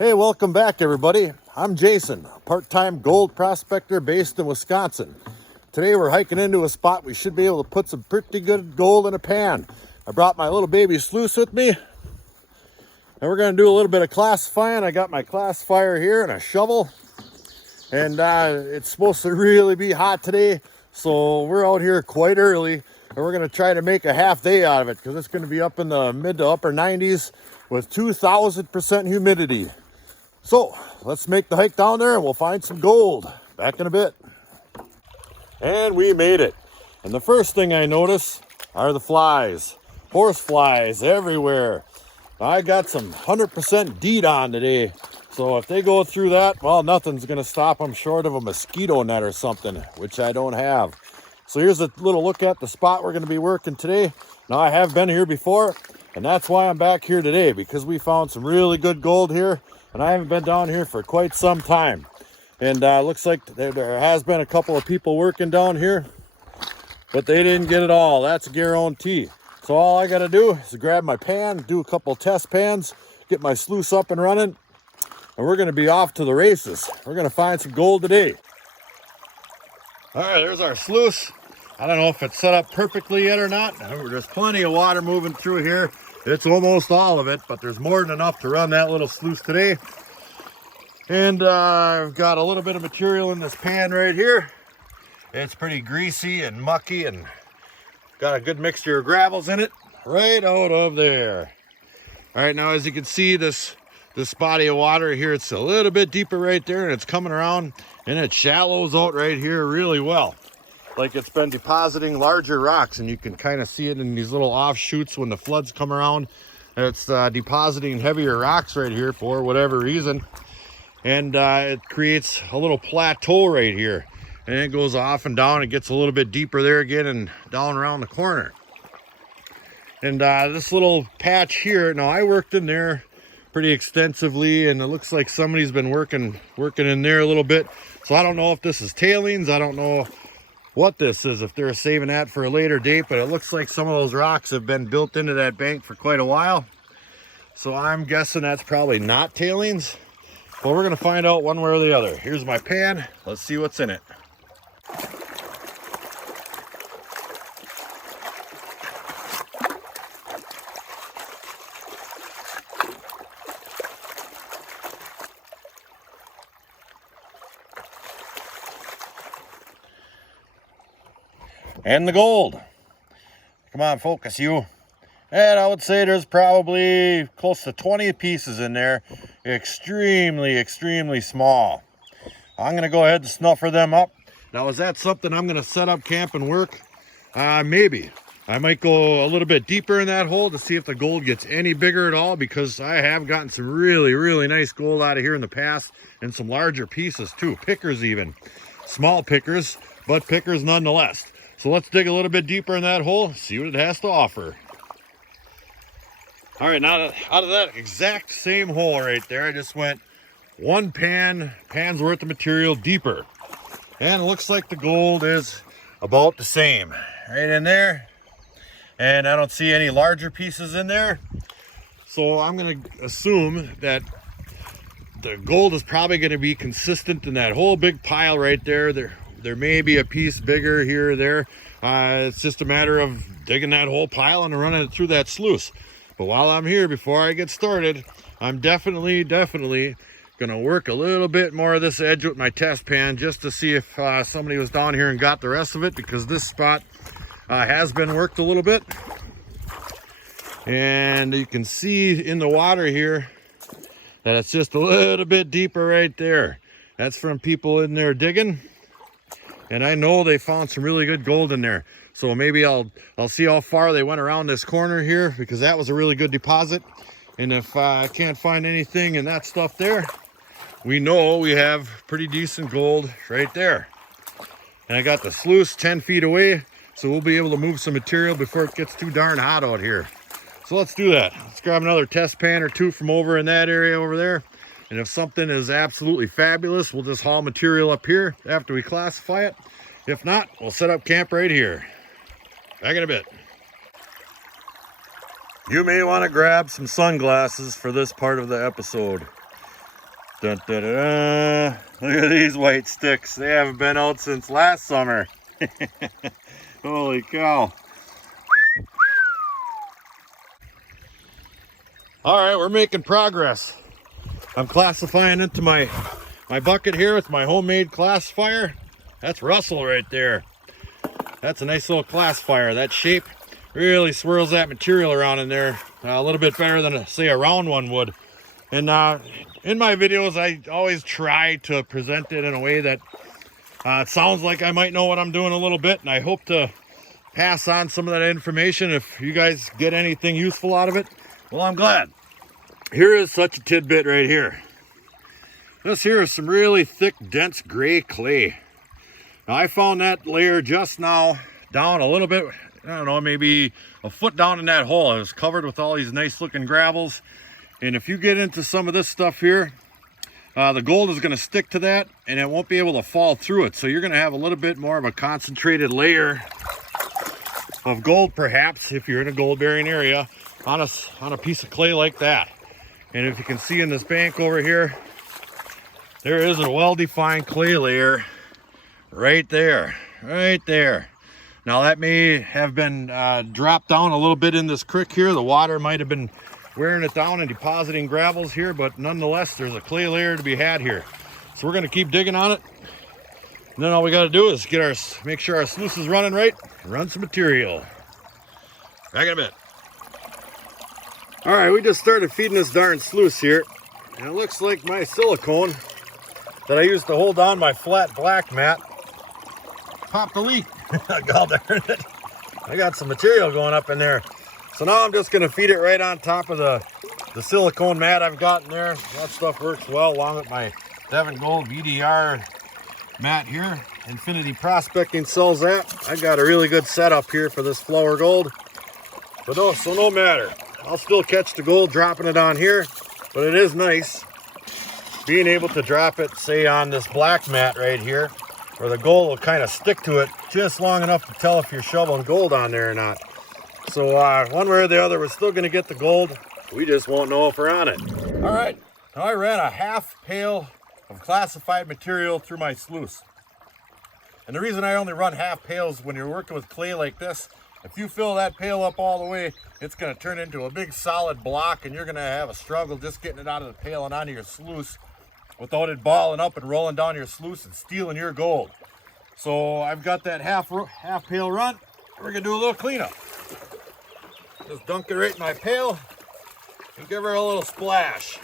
Hey, welcome back everybody. I'm Jason, a part-time gold prospector based in Wisconsin. Today we're hiking into a spot we should be able to put some pretty good gold in a pan. I brought my little baby Sluice with me, and we're going to do a little bit of classifying. I got my classifier here and a shovel, and it's supposed to really be hot today, so we're out here quite early, and we're going to try to make a half day out of it because it's going to be up in the mid to upper 90s with 2,000% humidity. So let's make the hike down there and we'll find some gold. Back in a bit. And we made it. And the first thing I notice are the flies. Horse flies everywhere. I got some 100% DEET on today. So if they go through that, well, nothing's going to stop them short of a mosquito net or something, which I don't have. So here's a little look at the spot we're going to be working today. Now I have been here before, and that's why I'm back here today, because we found some really good gold here. And I haven't been down here for quite some time. And looks like there has been a couple of people working down here, but they didn't get it all. That's a guarantee. So all I got to do is grab my pan, do a couple test pans, get my sluice up and running, and we're going to be off to the races. We're going to find some gold today. All right, there's our sluice. I don't know if it's set up perfectly yet or not. There's plenty of water moving through here. It's almost all of it, but there's more than enough to run that little sluice today. And I've got a little bit of material in this pan right here. It's pretty greasy and mucky and got a good mixture of gravels in it right out of there. All right, now as you can see, this body of water here, it's a little bit deeper right there, and it's coming around and it shallows out right here really well. Like it's been depositing larger rocks, and you can kind of see it in these little offshoots when the floods come around. It's depositing heavier rocks right here for whatever reason, and it creates a little plateau right here, and it goes off and down. It gets a little bit deeper there again and down around the corner. And this little patch here, now I worked in there pretty extensively, and it looks like somebody's been working in there a little bit. So I don't know if this is tailings. I don't know what this is, if they're saving that for a later date, but it looks like some of those rocks have been built into that bank for quite a while. So I'm guessing that's probably not tailings, but we're going to find out one way or the other. Here's my pan. Let's see what's in it. And the gold. Come on, focus you. And I would say there's probably close to 20 pieces in there. Extremely, extremely small. I'm going to go ahead and snuffer them up. Now, is that something I'm going to set up camp and work? Maybe. I might go a little bit deeper in that hole to see if the gold gets any bigger at all, because I have gotten some really, really nice gold out of here in the past, and some larger pieces too. Pickers even. Small pickers, but pickers nonetheless. So let's dig a little bit deeper in that hole, see what it has to offer. All right, now out of that exact same hole right there, I just went one pan's worth of material deeper. And it looks like the gold is about the same. Right in there. And I don't see any larger pieces in there. So I'm going to assume that the gold is probably going to be consistent in that whole big pile right there. There may be a piece bigger here or there. It's just a matter of digging that whole pile and running it through that sluice. But while I'm here, before I get started, I'm definitely going to work a little bit more of this edge with my test pan, just to see if somebody was down here and got the rest of it, because this spot has been worked a little bit. And you can see in the water here that it's just a little bit deeper right there. That's from people in there digging. And I know they found some really good gold in there. So maybe I'll see how far they went around this corner here, because that was a really good deposit. And if I can't find anything in that stuff there, we know we have pretty decent gold right there. And I got the sluice 10 feet away, so we'll be able to move some material before it gets too darn hot out here. So let's do that. Let's grab another test pan or two from over in that area over there. And if something is absolutely fabulous, we'll just haul material up here after we classify it. If not, we'll set up camp right here. Back in a bit. You may want to grab some sunglasses for this part of the episode. Dun, dun, dun, dun. Look at these white sticks. They haven't been out since last summer. Holy cow. All right, we're making progress. I'm classifying into my bucket here with my homemade classifier. That's Russell right there. That's a nice little classifier. That shape really swirls that material around in there a little bit better than, say, a round one would. And in my videos, I always try to present it in a way that it sounds like I might know what I'm doing a little bit, and I hope to pass on some of that information. If you guys get anything useful out of it, well, I'm glad. Here is such a tidbit right here. This here is some really thick, dense gray clay. Now, I found that layer just now down a little bit, I don't know, maybe a foot down in that hole. It was covered with all these nice looking gravels. And if you get into some of this stuff here, the gold is going to stick to that and it won't be able to fall through it. So you're going to have a little bit more of a concentrated layer of gold, perhaps, if you're in a gold bearing area, on a piece of clay like that. And if you can see in this bank over here, there is a well-defined clay layer right there, right there. Now that may have been dropped down a little bit in this creek here. The water might have been wearing it down and depositing gravels here, but nonetheless, there's a clay layer to be had here. So we're gonna keep digging on it. And then all we gotta do is make sure our sluice is running right, run some material. Back in a bit. All right, we just started feeding this darn sluice here, and it looks like my silicone that I used to hold on my flat black mat popped a leak. God darn it. I got some material going up in there. So now I'm just gonna feed it right on top of the silicone mat I've got in there. That stuff works well along with my Devon Gold VDR mat here. Infinity Prospecting sells that. I got a really good setup here for this flower gold. But no matter. I'll still catch the gold dropping it on here, but it is nice being able to drop it, say, on this black mat right here, where the gold will kind of stick to it just long enough to tell if you're shoveling gold on there or not. So one way or the other, we're still going to get the gold. We just won't know if we're on it. All right, now I ran a half pail of classified material through my sluice. And the reason I only run half pails when you're working with clay like this, if you fill that pail up all the way, it's going to turn into a big solid block and you're going to have a struggle just getting it out of the pail and onto your sluice without it balling up and rolling down your sluice and stealing your gold. So I've got that half pail run. We're going to do a little cleanup. Just dunk it right in my pail and give her a little splash.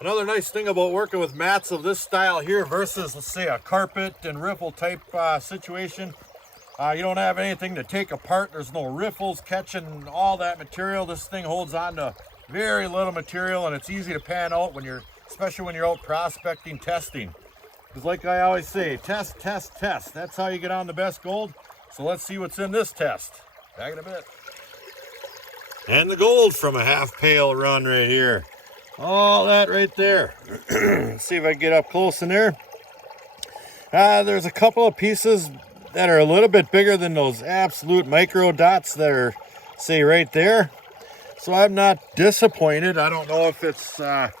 Another nice thing about working with mats of this style here versus, let's say, a carpet and riffle type situation, you don't have anything to take apart. There's no riffles catching all that material. This thing holds on to very little material, and it's easy to pan out especially when you're out prospecting, testing. Because like I always say, test, test, test. That's how you get on the best gold. So let's see what's in this test. Back in a bit. And the gold from a half pail run right here. All that right there. Let's see if I can get up close in there. There's a couple of pieces that are a little bit bigger than those absolute micro dots that are, say, right there. So I'm not disappointed. I don't know if it's the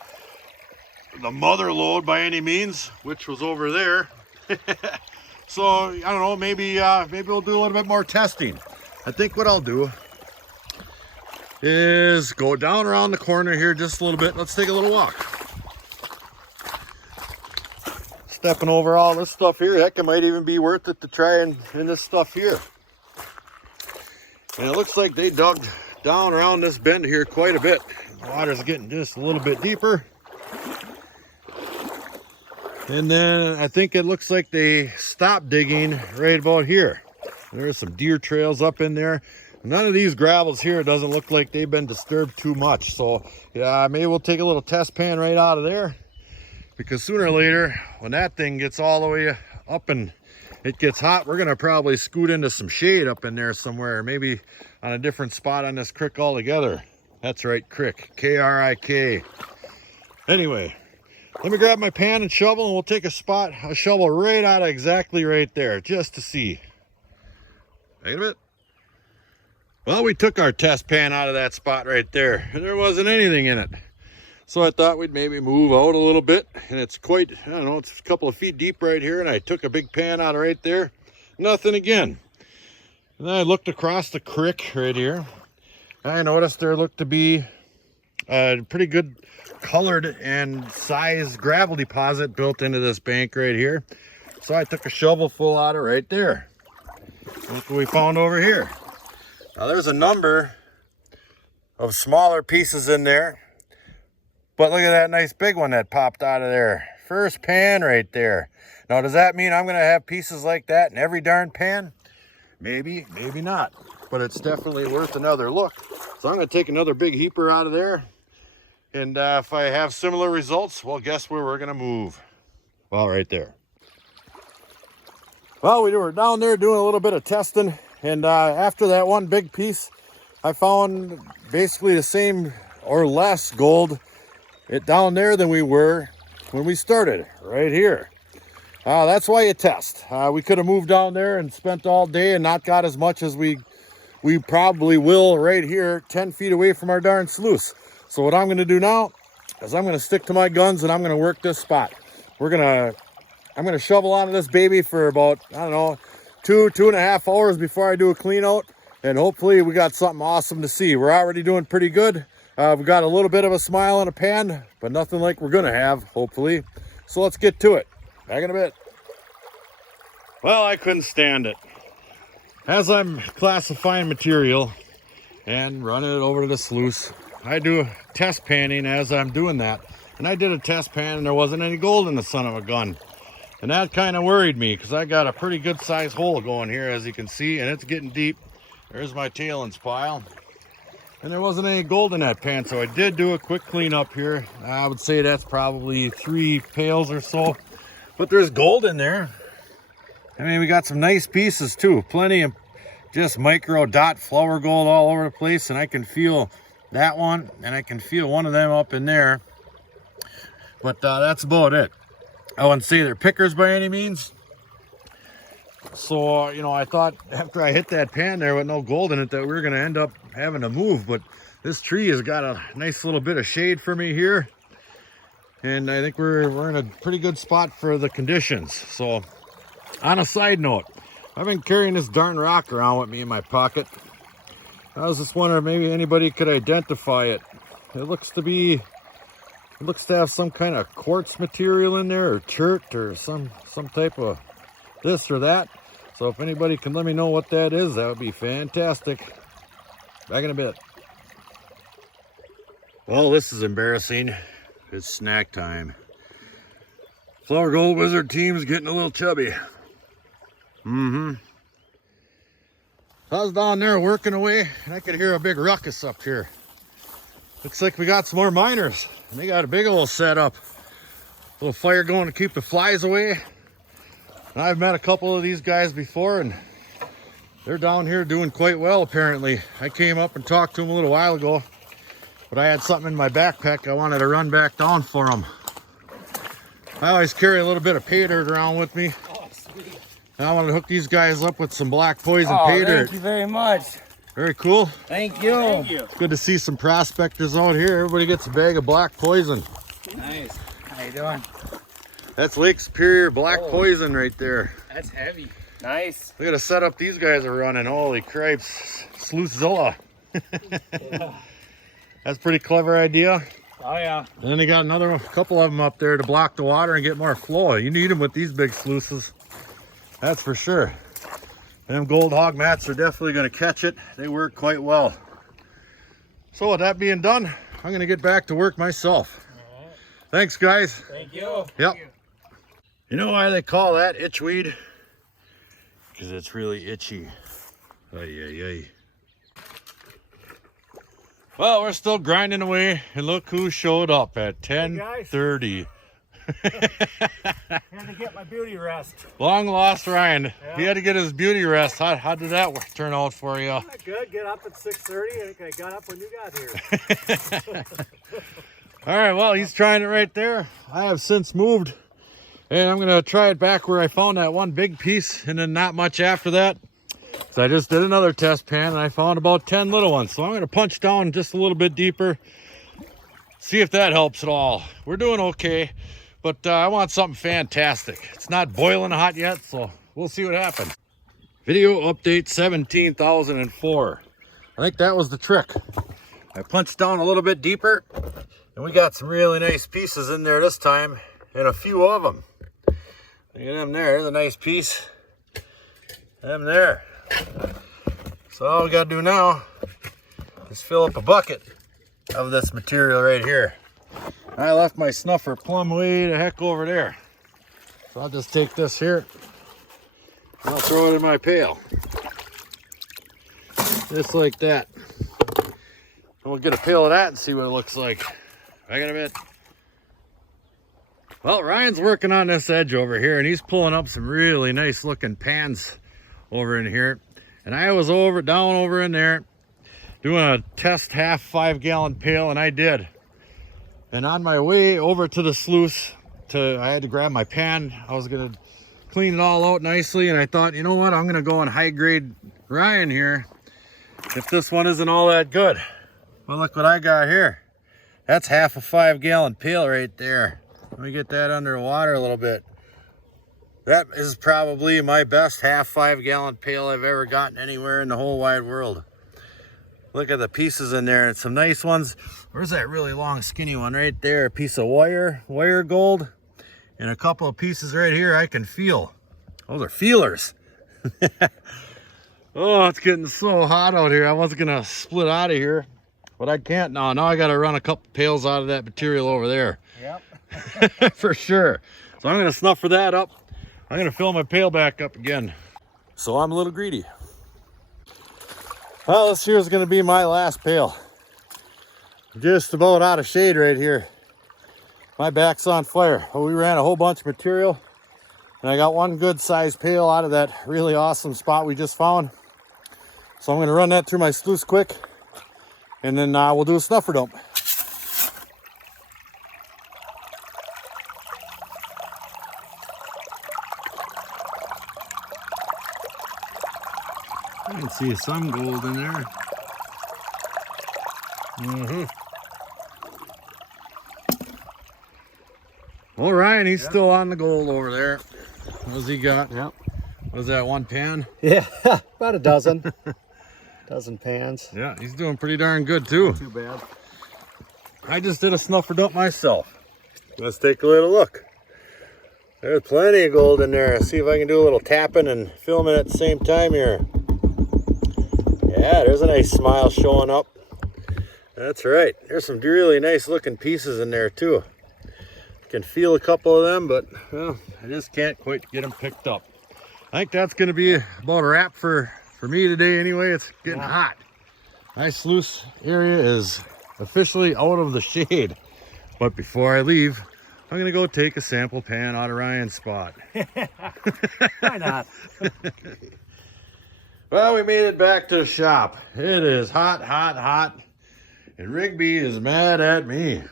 Motherlode by any means, which was over there. So I don't know, maybe we'll do a little bit more testing. I think what I'll do is go down around the corner here just a little bit. Let's take a little walk. Stepping over all this stuff here, heck, it might even be worth it to try in this stuff here. And it looks like they dug down around this bend here quite a bit. The water's getting just a little bit deeper. And then I think it looks like they stopped digging right about here. There's some deer trails up in there. None of these gravels here doesn't look like they've been disturbed too much. So yeah, maybe we'll take a little test pan right out of there, because sooner or later, when that thing gets all the way up and it gets hot, we're gonna probably scoot into some shade up in there somewhere, maybe on a different spot on this creek altogether. That's right, creek, K-R-I-K. Anyway, let me grab my pan and shovel, and we'll take a shovel right out of exactly right there, just to see. Wait a minute. Well, we took our test pan out of that spot right there, and there wasn't anything in it. So I thought we'd maybe move out a little bit, and it's quite, I don't know, it's a couple of feet deep right here, and I took a big pan out of right there. Nothing again. And then I looked across the creek right here, and I noticed there looked to be a pretty good colored and sized gravel deposit built into this bank right here. So I took a shovel full out of right there. Look what we found over here. Now there's a number of smaller pieces in there, but look at that nice big one that popped out of there. First pan right there. Now does that mean I'm gonna have pieces like that in every darn pan? Maybe, maybe not, but it's definitely worth another look. So I'm gonna take another big heaper out of there, and if I have similar results, well, guess where we're gonna move? Well, right there. Well, we were down there doing a little bit of testing, and after that one big piece, I found basically the same or less gold down there than we were when we started, right here. That's why you test. We could have moved down there and spent all day and not got as much as we probably will right here, 10 feet away from our darn sluice. So what I'm gonna do now is I'm gonna stick to my guns and I'm gonna work this spot. I'm gonna shovel onto this baby for about, I don't know, 2.5 hours before I do a clean out, and hopefully we got something awesome to see. We're already doing pretty good. We got a little bit of a smile in a pan, but nothing like we're gonna have, hopefully. So let's get to it. Back in a bit. Well, I couldn't stand it. As I'm classifying material and running it over to the sluice, I do test panning as I'm doing that. And I did a test pan and there wasn't any gold in the son of a gun. And that kind of worried me because I got a pretty good sized hole going here, as you can see, and it's getting deep. There's my tailings pile. And there wasn't any gold in that pan, so I did do a quick cleanup here. I would say that's probably 3 pails or so. But there's gold in there. I mean, we got some nice pieces too. Plenty of just micro dot flower gold all over the place, and I can feel that one, and I can feel one of them up in there. But that's about it. I wouldn't say they're pickers by any means. So, you know, I thought after I hit that pan there with no gold in it that we were going to end up having to move. But this tree has got a nice little bit of shade for me here. And I think we're in a pretty good spot for the conditions. So, on a side note, I've been carrying this darn rock around with me in my pocket. I was just wondering if maybe anybody could identify it. It looks to have some kind of quartz material in there, or chert, or some type of this or that. So if anybody can let me know what that is, that would be fantastic. Back in a bit. Well, this is embarrassing. It's snack time. Flower Gold Wizard team's getting a little chubby. I was down there working away, and I could hear a big ruckus up here. Looks like we got some more miners. And they got a big old setup. A little fire going to keep the flies away. And I've met a couple of these guys before, and they're down here doing quite well apparently. I came up and talked to them a little while ago, but I had something in my backpack I wanted to run back down for them. I always carry a little bit of pay dirt around with me. Oh, sweet. And I wanted to hook these guys up with some black poison pay dirt. Thank you very much. Very cool. Thank you. Thank you. Good to see some prospectors out here. Everybody gets a bag of black poison. Nice. How you doing? That's Lake Superior black poison right there. That's heavy. Nice. Look at the setup these guys are running. Holy cripes. Sluicezilla. Yeah. That's a pretty clever idea. Oh yeah. And then they got another couple of them up there to block the water and get more flow. You need them with these big sluices. That's for sure. Them gold hog mats are definitely going to catch it. They work quite well. So with that being done, I'm going to get back to work myself. All right. Thanks, guys. Thank you. Yep. You know why they call that itchweed? Because it's really itchy. Ay, ay, ay. Well, we're still grinding away, and look who showed up at 10:30. Had to get my beauty rest. Long lost Ryan. Yeah. He had to get his beauty rest. How did that turn out for you? Good. Get up at 6:30. I think I got up when you got here. All right, well, he's trying it right there. I have since moved, and I'm going to try it back where I found that one big piece, and then not much after that. So I just did another test pan and I found about 10 little ones. So I'm going to punch down just a little bit deeper, see if that helps at all. We're doing okay, but I want something fantastic. It's not boiling hot yet, so we'll see what happens. Video update 17,004. I think that was the trick. I punched down a little bit deeper and we got some really nice pieces in there this time, and a few of them. Look at them there. There's a nice piece. Them there. So all we got to do now is fill up a bucket of this material right here. I left my snuffer plumb way the heck over there. So I'll just take this here and I'll throw it in my pail. Just like that. And we'll get a pail of that and see what it looks like. Back in a bit. Well, Ryan's working on this edge over here and he's pulling up some really nice looking pans over in here. And I was down over in there doing a test half 5-gallon pail, and I did. And on my way over to the sluice, I had to grab my pan. I was gonna clean it all out nicely, and I thought, you know what, I'm gonna go and high grade Ryan here if this one isn't all that good. Well, look what I got here. That's half a 5-gallon pail right there. Let me get that under the water a little bit. That is probably my best half 5-gallon pail I've ever gotten anywhere in the whole wide world. Look at the pieces in there and some nice ones. Where's that really long skinny one right there? A piece of wire gold, and a couple of pieces right here I can feel. Those are feelers. Oh, it's getting so hot out here. I was gonna split out of here, but I can't now. Now I gotta run a couple pails out of that material over there. Yep. For sure. So I'm gonna snuff for that up. I'm gonna fill my pail back up again. So I'm a little greedy. Well, this here is gonna be my last pail. I'm just about out of shade right here. My back's on fire. Well, we ran a whole bunch of material and I got one good sized pail out of that really awesome spot we just found. So I'm gonna run that through my sluice quick and then we'll do a snuffer dump. I can see some gold in there. Well, Ryan, he's still on the gold over there. What's he got? Yep. Was that one pan? Yeah, about a dozen. Dozen pans. Yeah, he's doing pretty darn good too. Not too bad. I just did a snuffer dump myself. Let's take a little look. There's plenty of gold in there. See if I can do a little tapping and filming at the same time here. Yeah, there's a nice smile showing up. That's right. There's some really nice looking pieces in there too. Can feel a couple of them, but well, I just can't quite get them picked up. I think that's going to be about a wrap for me today anyway. It's getting hot. My sluice area is officially out of the shade. But before I leave, I'm going to go take a sample pan out of Ryan's spot. Why not? Well, we made it back to the shop. It is hot, hot, hot. And Rigby is mad at me.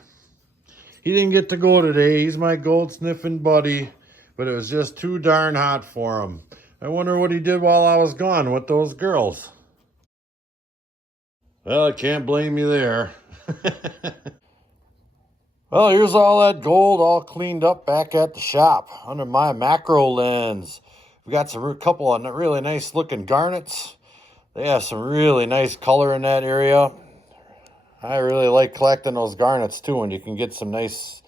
He didn't get to go today. He's my gold sniffing buddy, but it was just too darn hot for him. I wonder what he did while I was gone with those girls. Well, I can't blame you there. Well, here's all that gold all cleaned up back at the shop under my macro lens. We got a couple of really nice looking garnets. They have some really nice color in that area. I really like collecting those garnets too, when you can get some nice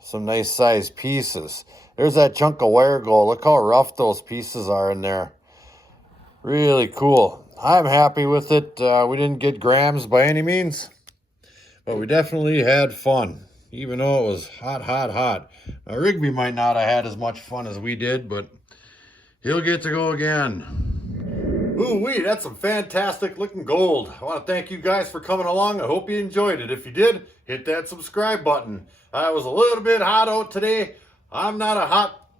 size pieces. There's that chunk of wire gold. Look how rough those pieces are in there. Really cool. I'm happy with it. We didn't get grams by any means, but we definitely had fun, even though it was hot, hot, hot. Now, Rigby might not have had as much fun as we did, but he'll get to go again. Ooh-wee, that's some fantastic looking gold. I want to thank you guys for coming along. I hope you enjoyed it. If you did, hit that subscribe button. It was a little bit hot out today. I'm not a hot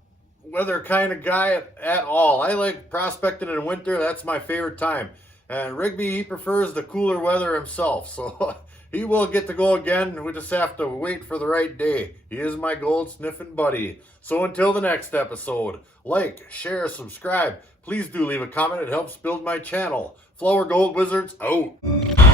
weather kind of guy at all. I like prospecting in winter. That's my favorite time. And Rigby, he prefers the cooler weather himself. So he will get to go again. We just have to wait for the right day. He is my gold sniffing buddy. So until the next episode, like, share, subscribe. Please do leave a comment. It helps build my channel. Flower Gold Wizards out.